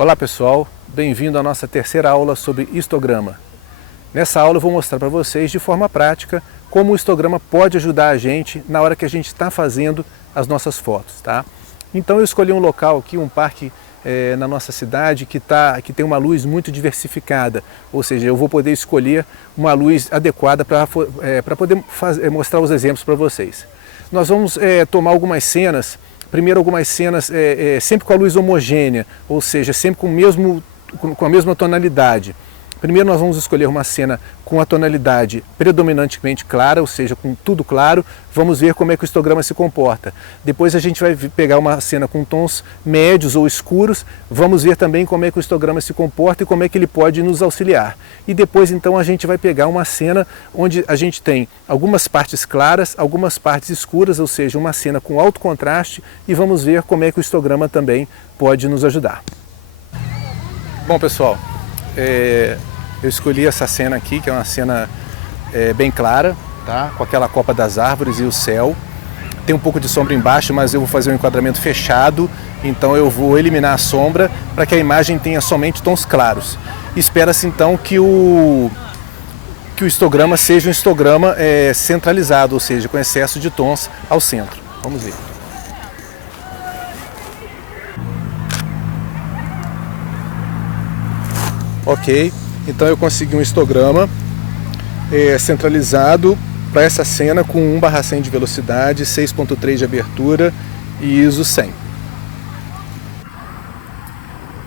Olá pessoal, bem-vindo à nossa terceira aula sobre histograma. Nessa aula eu vou mostrar para vocês de forma prática como o histograma pode ajudar a gente na hora que a gente está fazendo as nossas fotos, tá? Então eu escolhi um local aqui, um parque na nossa cidade que tem uma luz muito diversificada, ou seja, eu vou poder escolher uma luz adequada para poder mostrar os exemplos para vocês. Nós vamos tomar algumas cenas. Primeiro algumas cenas sempre com a luz homogênea, ou seja, sempre com a mesma tonalidade. Primeiro nós vamos escolher uma cena com a tonalidade predominantemente clara, ou seja, com tudo claro. Vamos ver como é que o histograma se comporta. Depois a gente vai pegar uma cena com tons médios ou escuros. Vamos ver também como é que o histograma se comporta e como é que ele pode nos auxiliar. E depois então a gente vai pegar uma cena onde a gente tem algumas partes claras, algumas partes escuras, ou seja, uma cena com alto contraste, e vamos ver como é que o histograma também pode nos ajudar. Bom pessoal, eu escolhi essa cena aqui, que é uma cena bem clara, tá? Com aquela copa das árvores e o céu. Tem um pouco de sombra embaixo, mas eu vou fazer um enquadramento fechado, então eu vou eliminar a sombra para que a imagem tenha somente tons claros. Espera-se então que o histograma seja um histograma centralizado, ou seja, com excesso de tons ao centro. Vamos ver. Ok. Então eu consegui um histograma centralizado para essa cena com 1/100 de velocidade, 6.3 de abertura e ISO 100.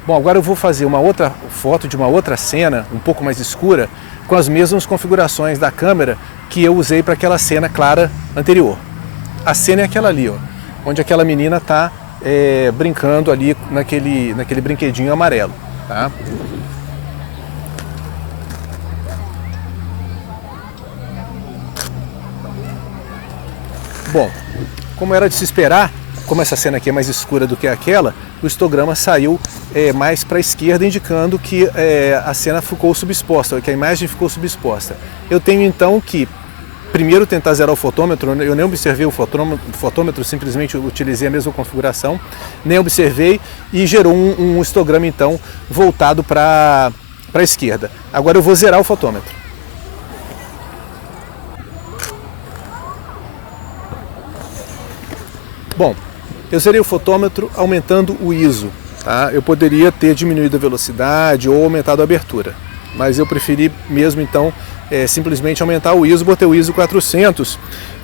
Bom, agora eu vou fazer uma outra foto de uma outra cena, um pouco mais escura, com as mesmas configurações da câmera que eu usei para aquela cena clara anterior. A cena é aquela ali, ó, onde aquela menina está brincando ali naquele brinquedinho amarelo, tá? Bom, como era de se esperar, como essa cena aqui é mais escura do que aquela, o histograma saiu mais para a esquerda, indicando que a cena ficou subexposta, que a imagem ficou subexposta. Eu tenho então que primeiro tentar zerar o fotômetro. Eu nem observei o fotômetro, simplesmente utilizei a mesma configuração, nem observei, e gerou um histograma então voltado para a esquerda. Agora eu vou zerar o fotômetro. Bom, eu zerei o fotômetro aumentando o ISO, tá? Eu poderia ter diminuído a velocidade ou aumentado a abertura, mas eu preferi mesmo então simplesmente aumentar o ISO, botei o ISO 400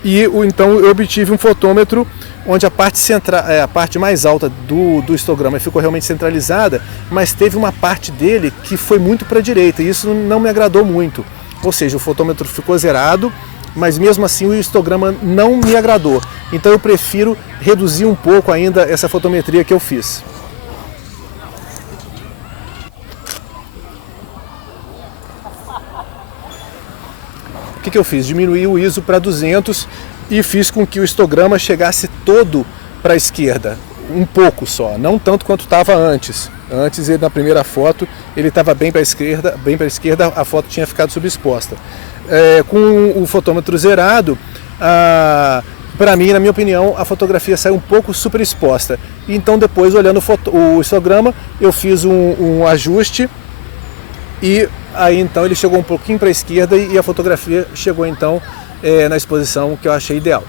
e então eu obtive um fotômetro onde a parte mais alta do histograma ficou realmente centralizada, mas teve uma parte dele que foi muito para a direita, e isso não me agradou muito. Ou seja, o fotômetro ficou zerado, mas mesmo assim o histograma não me agradou. Então eu prefiro reduzir um pouco ainda essa fotometria que eu fiz. O que eu fiz? Diminuí o ISO para 200 e fiz com que o histograma chegasse todo para a esquerda, um pouco só, não tanto quanto estava antes. Antes, na primeira foto, ele estava bem para a esquerda, a foto tinha ficado subexposta. Com o fotômetro zerado, para mim, na minha opinião, a fotografia saiu um pouco superexposta. Então depois, olhando o histograma, eu fiz um ajuste e aí então ele chegou um pouquinho para a esquerda e a fotografia chegou então na exposição que eu achei ideal.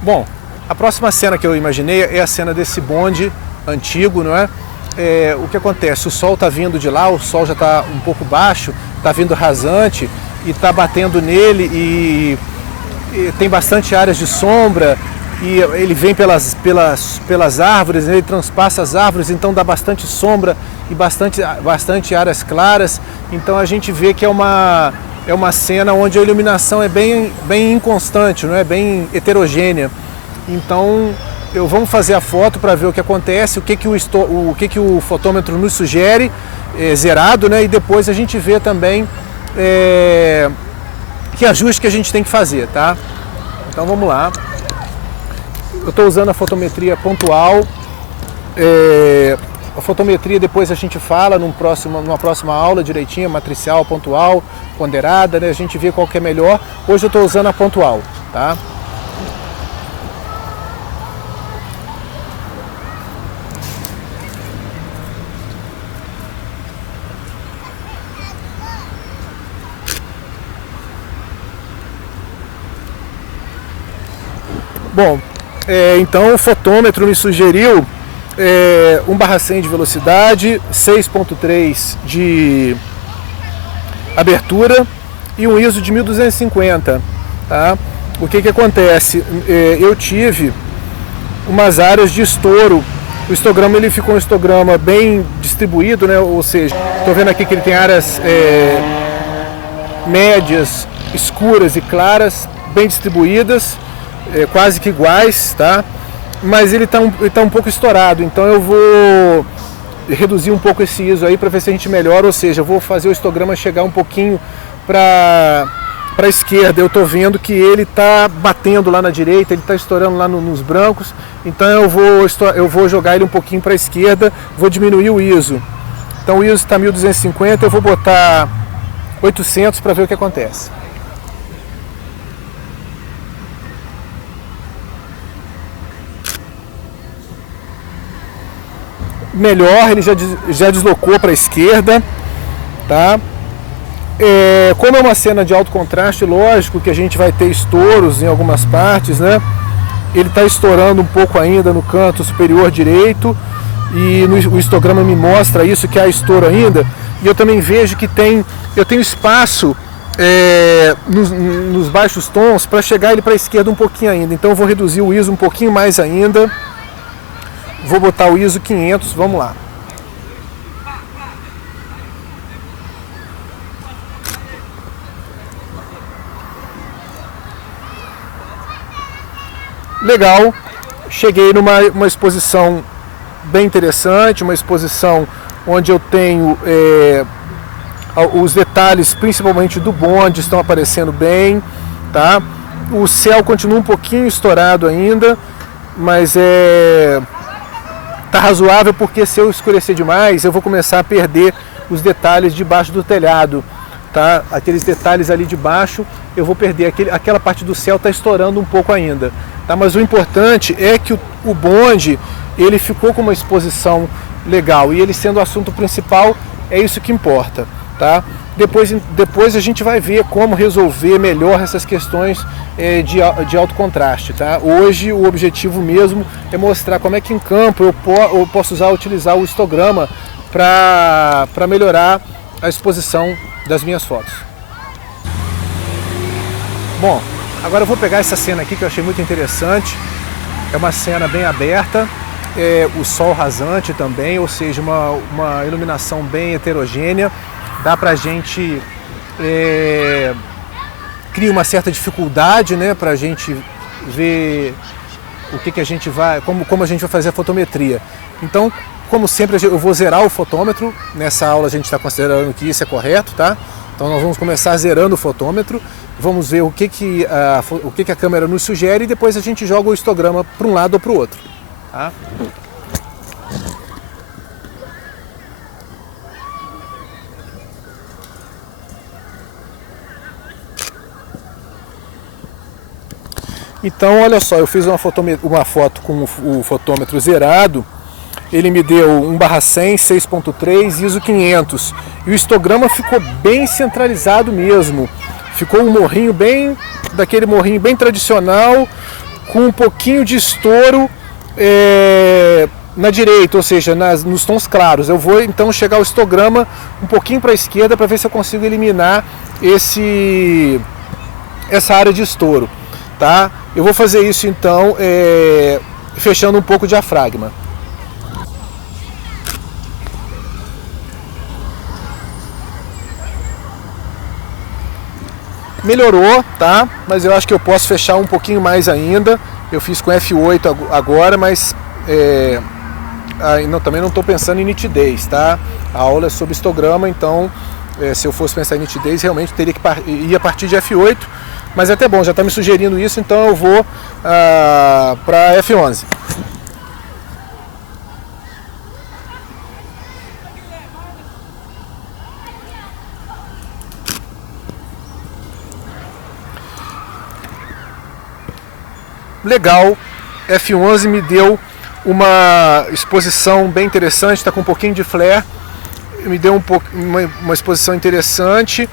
Bom, a próxima cena que eu imaginei é a cena desse bonde antigo, não é? O que acontece? O sol está vindo de lá, o sol já está um pouco baixo, está vindo rasante e está batendo nele e tem bastante áreas de sombra, e ele vem pelas árvores, ele transpassa as árvores, então dá bastante sombra e bastante áreas claras. Então a gente vê que é uma cena onde a iluminação é bem inconstante, não é? Bem heterogênea. Então vamos fazer a foto para ver o que acontece, o que o fotômetro nos sugere, zerado, né? E depois a gente vê também que ajuste que a gente tem que fazer, tá? Então vamos lá. Eu estou usando a fotometria pontual. A fotometria depois a gente fala numa próxima aula direitinho, matricial, pontual, ponderada, né? A gente vê qual que é melhor. Hoje eu estou usando a pontual, tá? Bom, então o fotômetro me sugeriu 1/100 de velocidade, 6.3 de abertura e um ISO de 1250. Tá? O que acontece? Eu tive umas áreas de estouro. O histograma ele ficou um histograma bem distribuído, né? Ou seja, estou vendo aqui que ele tem áreas médias, escuras e claras, bem distribuídas, quase que iguais, tá? Mas ele está um pouco estourado, então eu vou reduzir um pouco esse ISO aí para ver se a gente melhora, ou seja, eu vou fazer o histograma chegar um pouquinho para a esquerda. Eu estou vendo que ele está batendo lá na direita, ele está estourando lá nos brancos, então eu vou jogar ele um pouquinho para a esquerda, vou diminuir o ISO. Então o ISO está 1250, eu vou botar 800 para ver o que acontece. Melhor, ele já deslocou para a esquerda, tá? Como é uma cena de alto contraste, lógico que a gente vai ter estouros em algumas partes, né? Ele está estourando um pouco ainda no canto superior direito e o histograma me mostra isso, que há estouro ainda. E eu também vejo que eu tenho espaço nos baixos tons para chegar ele para a esquerda um pouquinho ainda. Então eu vou reduzir o ISO um pouquinho mais ainda. Vou botar o ISO 500, vamos lá. Legal, cheguei numa exposição bem interessante, uma exposição onde eu tenho os detalhes, principalmente do bonde, estão aparecendo bem, tá? O céu continua um pouquinho estourado ainda, mas tá razoável, porque se eu escurecer demais, eu vou começar a perder os detalhes debaixo do telhado, tá? Aqueles detalhes ali de baixo, eu vou perder, aquela parte do céu está estourando um pouco ainda, tá? Mas o importante é que o bonde, ele ficou com uma exposição legal, e ele sendo o assunto principal, é isso que importa, tá? Depois a gente vai ver como resolver melhor essas questões de alto contraste, tá? Hoje o objetivo mesmo é mostrar como é que em campo eu posso utilizar o histograma para melhorar a exposição das minhas fotos. Bom, agora eu vou pegar essa cena aqui que eu achei muito interessante. É uma cena bem aberta, o sol rasante também, ou seja, uma iluminação bem heterogênea. Dá pra gente cria uma certa dificuldade, né, pra gente ver o que a gente vai, como a gente vai fazer a fotometria. Então, como sempre, eu vou zerar o fotômetro. Nessa aula a gente está considerando que isso é correto, tá? Então nós vamos começar zerando o fotômetro, vamos ver o que a câmera nos sugere e depois a gente joga o histograma para um lado ou para o outro, tá? Então, olha só, eu fiz uma foto com o fotômetro zerado, ele me deu 1/100, 6.3, ISO 500, e o histograma ficou bem centralizado mesmo, ficou um morrinho daquele morrinho bem tradicional, com um pouquinho de estouro na direita, ou seja, nos tons claros. Eu vou então chegar o histograma um pouquinho para a esquerda para ver se eu consigo eliminar essa área de estouro. Tá? Eu vou fazer isso então fechando um pouco o diafragma. Melhorou, tá? Mas eu acho que eu posso fechar um pouquinho mais ainda. Eu fiz com F8 agora, mas também não estou pensando em nitidez, tá? A aula é sobre histograma, então se eu fosse pensar em nitidez, realmente teria que ir a partir de F8. Mas é até bom, já está me sugerindo isso, então eu vou para F11. Legal, F11 me deu uma exposição bem interessante, está com um pouquinho de flare, me deu uma exposição interessante.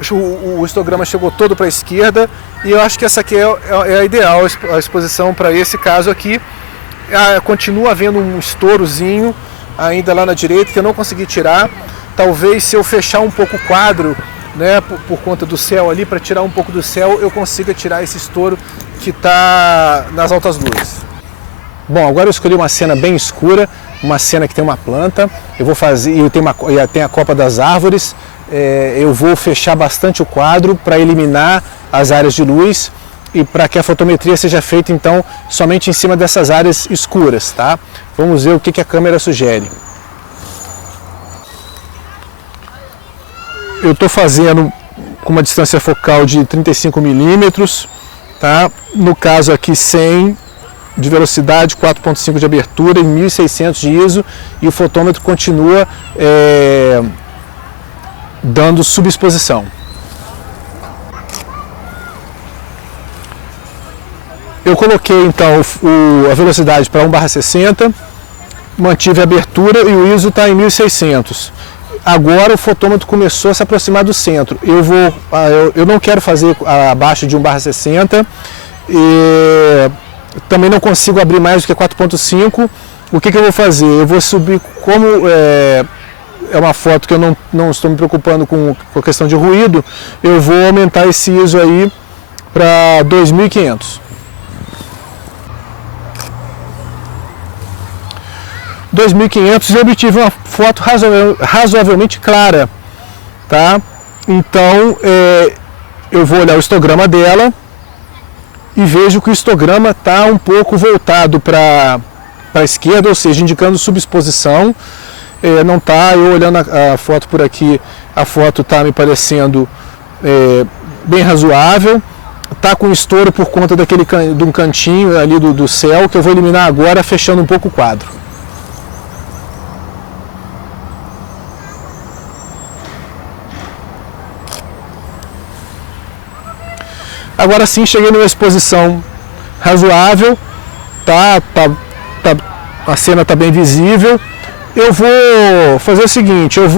O histograma chegou todo para a esquerda E eu acho que essa aqui é a ideal, a exposição para esse caso aqui. Continua havendo um estourozinho ainda lá na direita que eu não consegui tirar. Talvez se eu fechar um pouco o quadro, né, por conta do céu ali, para tirar um pouco do céu, eu consiga tirar esse estouro que está nas altas luzes. Bom, agora eu escolhi uma cena bem escura, uma cena que tem uma planta. Eu vou fazer, e tem a copa das árvores. Eu vou fechar bastante o quadro para eliminar as áreas de luz e para que a fotometria seja feita então somente em cima dessas áreas escuras, tá? Vamos ver o que a câmera sugere. Eu estou fazendo com uma distância focal de 35 milímetros, tá? No caso aqui 100 de velocidade, 4.5 de abertura e 1600 de ISO, e o fotômetro continua dando subexposição. Eu coloquei então a velocidade para 1/60, mantive a abertura e o ISO está em 1600. Agora o fotômetro começou a se aproximar do centro. Eu não quero fazer abaixo de 1/60 e também não consigo abrir mais do que 4.5. O que eu vou fazer? Eu vou subir, como é uma foto que eu não estou me preocupando com a questão de ruído, eu vou aumentar esse ISO aí para 2500. 2500 eu obtive uma foto razoavelmente clara, tá? Então eu vou olhar o histograma dela e vejo que o histograma está um pouco voltado para a esquerda, ou seja, indicando subexposição. Não está, eu olhando a foto por aqui, a foto está me parecendo bem razoável. Está com estouro por conta de um cantinho ali do céu, que eu vou eliminar agora, fechando um pouco o quadro. Agora sim, cheguei numa exposição razoável, a cena está bem visível. Eu vou fazer o seguinte, eu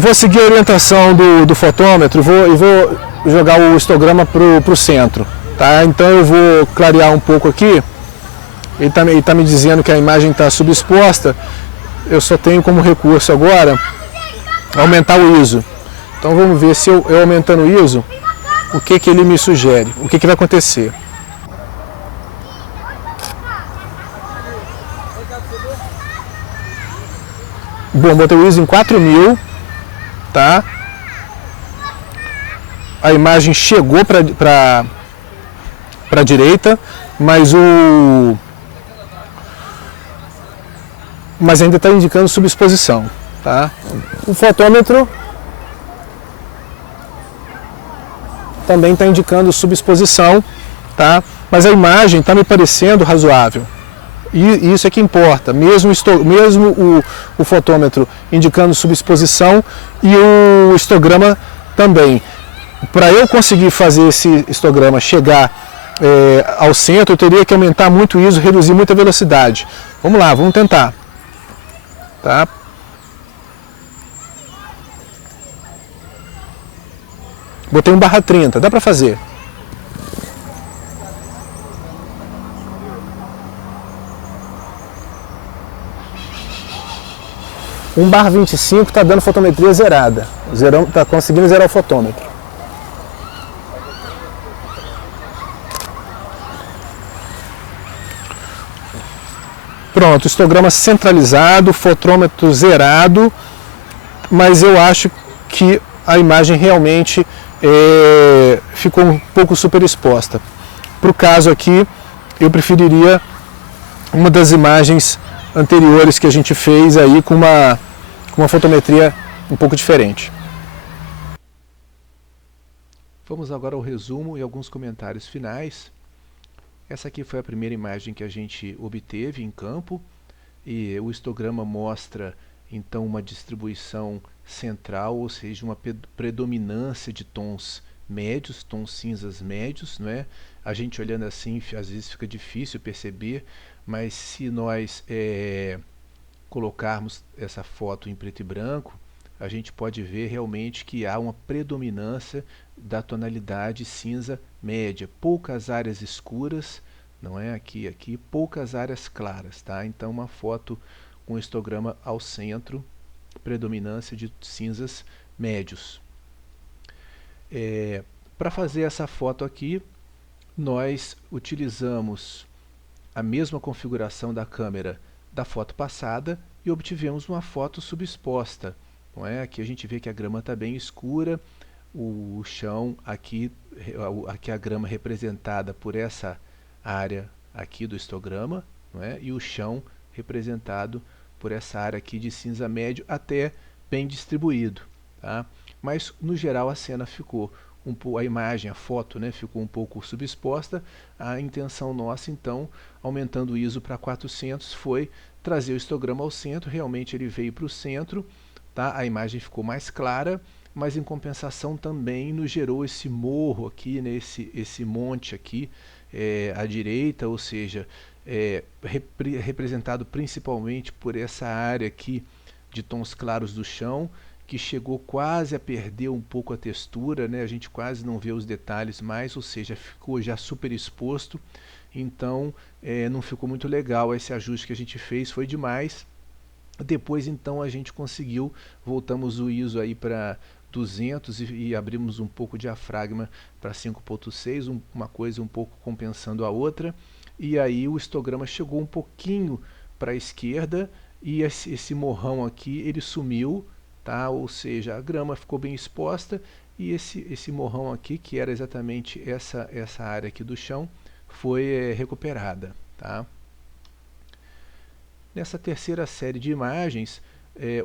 vou seguir a orientação do fotômetro e vou jogar o histograma para o centro, tá? Então eu vou clarear um pouco aqui. Ele está me dizendo que a imagem está subexposta. Eu só tenho como recurso agora aumentar o ISO. Então vamos ver se eu aumentando o ISO, o que ele me sugere, o que vai acontecer. Bom, botei o ISO em 4000, tá? A imagem chegou para a direita, mas ainda está indicando subexposição, tá? O fotômetro também está indicando subexposição, tá? Mas a imagem está me parecendo razoável. E isso é que importa, mesmo o fotômetro indicando subexposição e o histograma também. Para eu conseguir fazer esse histograma chegar ao centro, eu teria que aumentar muito o ISO, reduzir muito a velocidade. Vamos lá, vamos tentar. Tá? Botei 1/30, dá para fazer. Um 1/25 está dando fotometria zerada. Está conseguindo zerar o fotômetro. Pronto, histograma centralizado, fotômetro zerado, mas eu acho que a imagem realmente ficou um pouco superexposta. Para o caso aqui, eu preferiria uma das imagens anteriores que a gente fez aí com uma fotometria um pouco diferente. Vamos agora ao resumo e alguns comentários finais. Essa aqui foi a primeira imagem que a gente obteve em campo e o histograma mostra então uma distribuição central, ou seja, uma predominância de tons médios, tons cinzas médios, não é? A gente olhando assim, às vezes fica difícil perceber, mas se nós colocarmos essa foto em preto e branco, a gente pode ver realmente que há uma predominância da tonalidade cinza média, poucas áreas escuras, não é? Aqui poucas áreas claras, tá? Então uma foto com histograma ao centro, predominância de cinzas médios. Para fazer essa foto aqui, nós utilizamos a mesma configuração da câmera da foto passada e obtivemos uma foto subexposta. Não é? Aqui a gente vê que a grama está bem escura, o chão aqui a grama representada por essa área aqui do histograma, não é? E o chão representado por essa área aqui de cinza médio, até bem distribuído, tá? Mas no geral a cena ficou a imagem, a foto, né, ficou um pouco subexposta. A intenção nossa, então, aumentando o ISO para 400, foi trazer o histograma ao centro. Realmente ele veio para o centro, tá? A imagem ficou mais clara, mas em compensação também nos gerou esse morro aqui, né, esse monte aqui à direita, ou seja, representado principalmente por essa área aqui de tons claros do chão, que chegou quase a perder um pouco a textura, né? A gente quase não vê os detalhes mais, ou seja, ficou já super exposto. Então não ficou muito legal. Esse ajuste que a gente fez foi demais. Depois então a gente conseguiu, voltamos o ISO aí para 200 e abrimos um pouco o diafragma para 5.6, uma coisa um pouco compensando a outra, e aí o histograma chegou um pouquinho para a esquerda e esse morrão aqui ele sumiu, tá? Ou seja, a grama ficou bem exposta e esse morrão aqui, que era exatamente essa área aqui do chão, foi recuperada, tá? Nessa terceira série de imagens,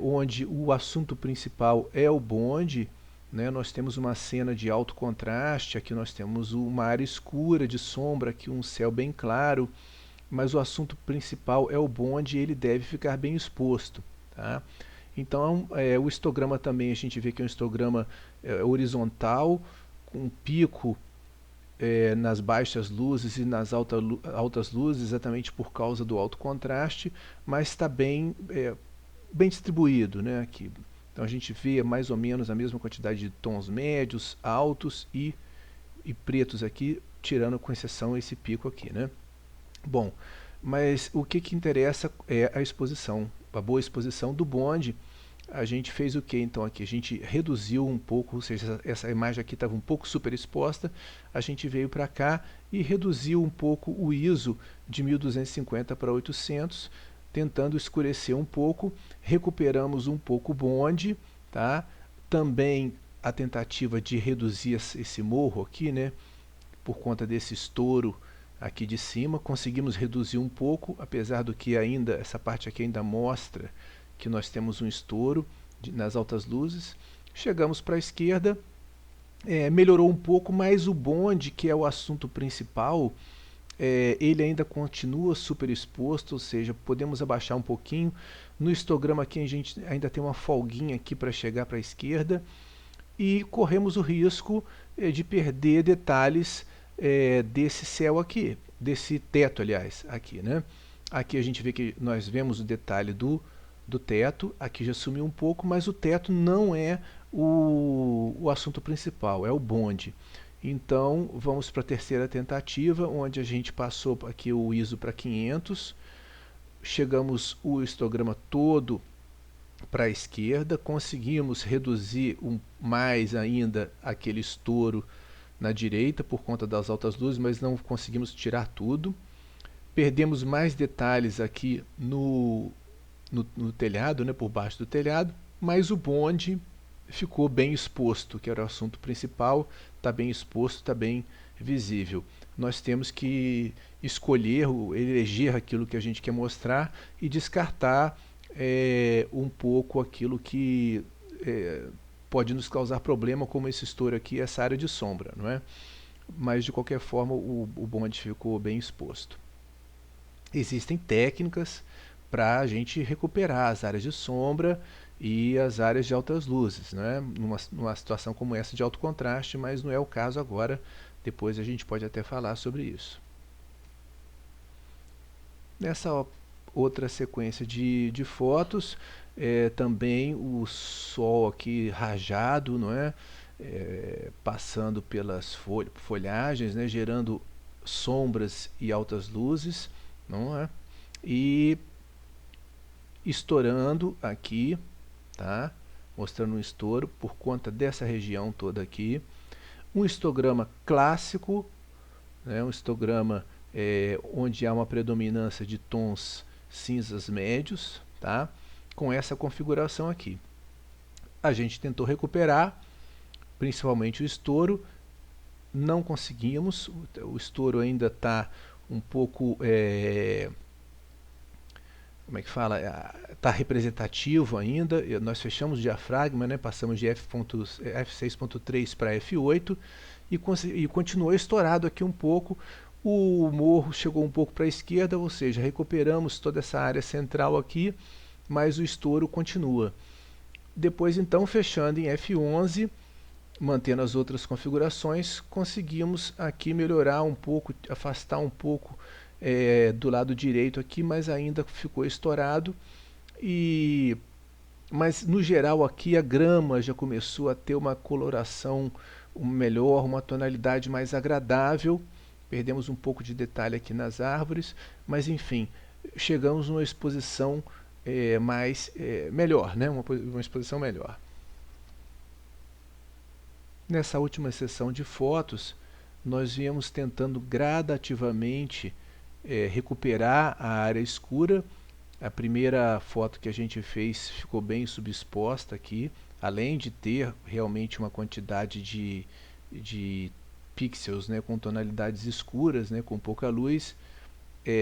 onde o assunto principal é o bonde, né, nós temos uma cena de alto contraste. Aqui nós temos uma área escura de sombra, aqui um céu bem claro, mas o assunto principal é o bonde e ele deve ficar bem exposto, tá? Então o histograma também a gente vê que é um histograma horizontal, com um pico nas baixas luzes e nas altas luzes, exatamente por causa do alto contraste, mas está bem distribuído, né, aqui. Então a gente vê mais ou menos a mesma quantidade de tons médios, altos e pretos aqui, tirando com exceção esse pico aqui, né? Bom, mas o que interessa é a exposição, a boa exposição do bonde. A gente fez o que então aqui? A gente reduziu um pouco, ou seja, essa imagem aqui estava um pouco super exposta, a gente veio para cá e reduziu um pouco o ISO de 1250 para 800, tentando escurecer um pouco. Recuperamos um pouco o bonde, tá? Também a tentativa de reduzir esse morro aqui, né, por conta desse estouro aqui de cima, conseguimos reduzir um pouco, apesar do que ainda essa parte aqui ainda mostra que nós temos um estouro nas altas luzes. Chegamos para a esquerda, melhorou um pouco, mas o bonde, que é o assunto principal, ele ainda continua super exposto, ou seja, podemos abaixar um pouquinho. No histograma aqui a gente ainda tem uma folguinha aqui para chegar para a esquerda, e corremos o risco de perder detalhes desse céu aqui, desse teto, aliás, aqui, né? Aqui a gente vê que nós vemos o detalhe do teto, aqui já sumiu um pouco, mas o teto não é o assunto principal, é o bonde. Então vamos para a terceira tentativa, onde a gente passou aqui o ISO para 500, chegamos o histograma todo para a esquerda, conseguimos reduzir mais ainda aquele estouro na direita por conta das altas luzes, mas não conseguimos tirar tudo. Perdemos mais detalhes aqui no telhado, né, por baixo do telhado, mas o bonde ficou bem exposto, que era o assunto principal, está bem exposto, está bem visível. Nós temos que escolher, eleger aquilo que a gente quer mostrar e descartar um pouco aquilo que pode nos causar problema, como esse estouro aqui, essa área de sombra, não é? Mas de qualquer forma o bonde ficou bem exposto. Existem técnicas para a gente recuperar as áreas de sombra e as áreas de altas luzes, né? Numa situação como essa de alto contraste, mas não é o caso agora. Depois a gente pode até falar sobre isso. Nessa outra sequência de fotos, também o sol aqui rajado, não é? Passando pelas folhagens, né? Gerando sombras e altas luzes, não é? E estourando aqui, tá? Mostrando um estouro por conta dessa região toda aqui. Um histograma clássico, né? Um histograma onde há uma predominância de tons cinzas médios, tá? Com essa configuração aqui. A gente tentou recuperar, principalmente o estouro, não conseguimos, o estouro ainda está um pouco, como é que fala, está representativo ainda. Nós fechamos o diafragma, né? Passamos de F6.3 para F8 e continuou estourado aqui um pouco. O morro chegou um pouco para a esquerda, ou seja, recuperamos toda essa área central aqui, mas o estouro continua. Depois, então, fechando em F11, mantendo as outras configurações, conseguimos aqui melhorar um pouco, afastar um pouco do lado direito aqui, mas ainda ficou estourado. Mas no geral aqui a grama já começou a ter uma coloração melhor, uma tonalidade mais agradável. Perdemos um pouco de detalhe aqui nas árvores, mas enfim, chegamos numa exposição melhor, né? Uma exposição melhor. Nessa última sessão de fotos, nós viemos tentando gradativamente recuperar a área escura. A primeira foto que a gente fez ficou bem subexposta aqui, além de ter realmente uma quantidade de pixels, né, com tonalidades escuras, né, com pouca luz,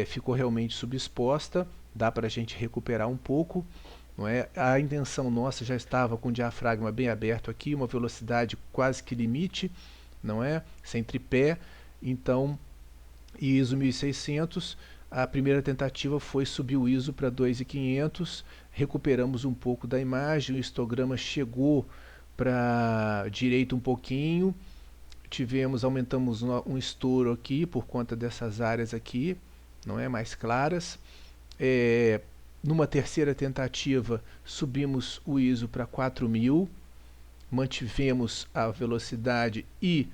ficou realmente subexposta. Dá para a gente recuperar um pouco, não é? A intenção nossa já estava com o diafragma bem aberto aqui, uma velocidade quase que limite, não é? Sem tripé, então ISO 1600. A primeira tentativa foi subir o ISO para 2500, recuperamos um pouco da imagem, o histograma chegou para direita um pouquinho, aumentamos um estouro aqui por conta dessas áreas aqui, não é, mais claras. Numa terceira tentativa subimos o ISO para 4000, mantivemos a velocidade e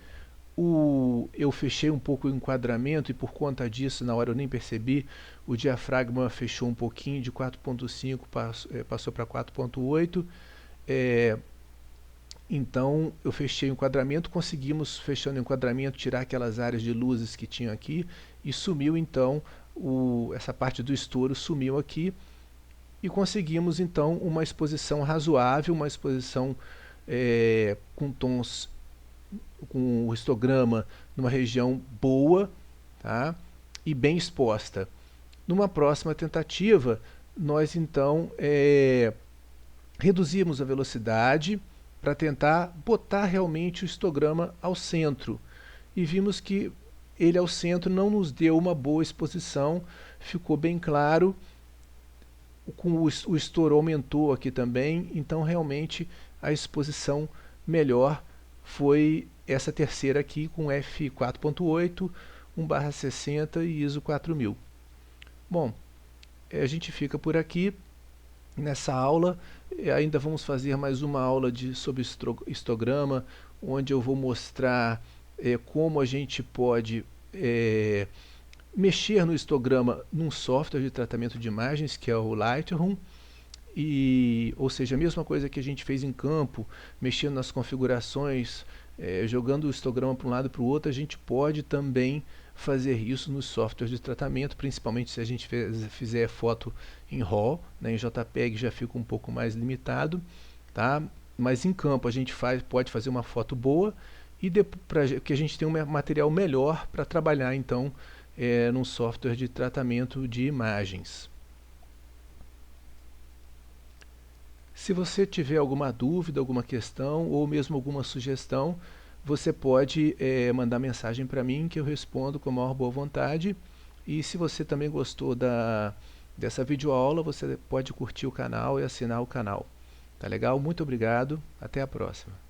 eu fechei um pouco o enquadramento, e por conta disso, na hora eu nem percebi, o diafragma fechou um pouquinho, de 4.5 passou para 4.8. Então eu fechei o enquadramento, conseguimos, fechando o enquadramento, tirar aquelas áreas de luzes que tinham aqui, e sumiu então, essa parte do estouro sumiu aqui, e conseguimos então uma exposição razoável, uma exposição com tons, com o histograma numa região boa, tá? E bem exposta. Numa próxima tentativa, nós então reduzimos a velocidade para tentar botar realmente o histograma ao centro, e vimos que ele ao centro não nos deu uma boa exposição, ficou bem claro, o estouro aumentou aqui também, então realmente a exposição melhor foi essa terceira aqui, com f4.8, 1/60 e ISO 4000. Bom, a gente fica por aqui nessa aula. Ainda vamos fazer mais uma aula sobre histograma, onde eu vou mostrar como a gente pode mexer no histograma num software de tratamento de imagens, que é o Lightroom. Ou seja, a mesma coisa que a gente fez em campo, mexendo nas configurações, jogando o histograma para um lado e para o outro, a gente pode também fazer isso nos softwares de tratamento, principalmente se a gente fizer foto em RAW, né? Em JPEG já fica um pouco mais limitado, tá? Mas em campo a gente pode fazer uma foto boa, e para que a gente tenha um material melhor para trabalhar então num software de tratamento de imagens. Se você tiver alguma dúvida, alguma questão ou mesmo alguma sugestão, você pode mandar mensagem para mim, que eu respondo com a maior boa vontade. E se você também gostou dessa videoaula, você pode curtir o canal e assinar o canal. Tá legal? Muito obrigado. Até a próxima.